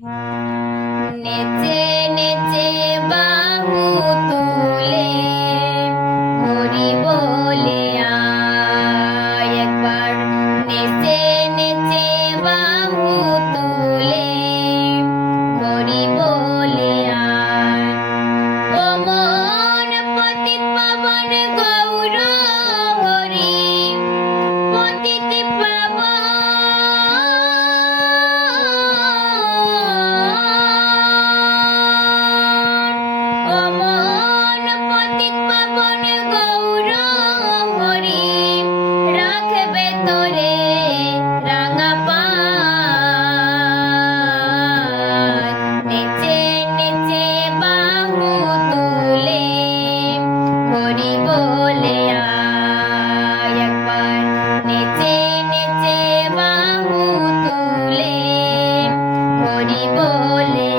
নেচে নেচে বাহু তুলে হরি বলে আয় একবার। নেচে নেচে বাহু তুলে হরি বলে আয়। ও মন পতিত পাবন গৌর হরি পতিত পাবন। ও মন পতিত পাবন গৌর হরি রাখবে তোরে রাঙা পায়। নেচে নেচে বাহু তুলে হরি বলে আয় একবার। নেচে নেচে বাহু তুলে হরি বলে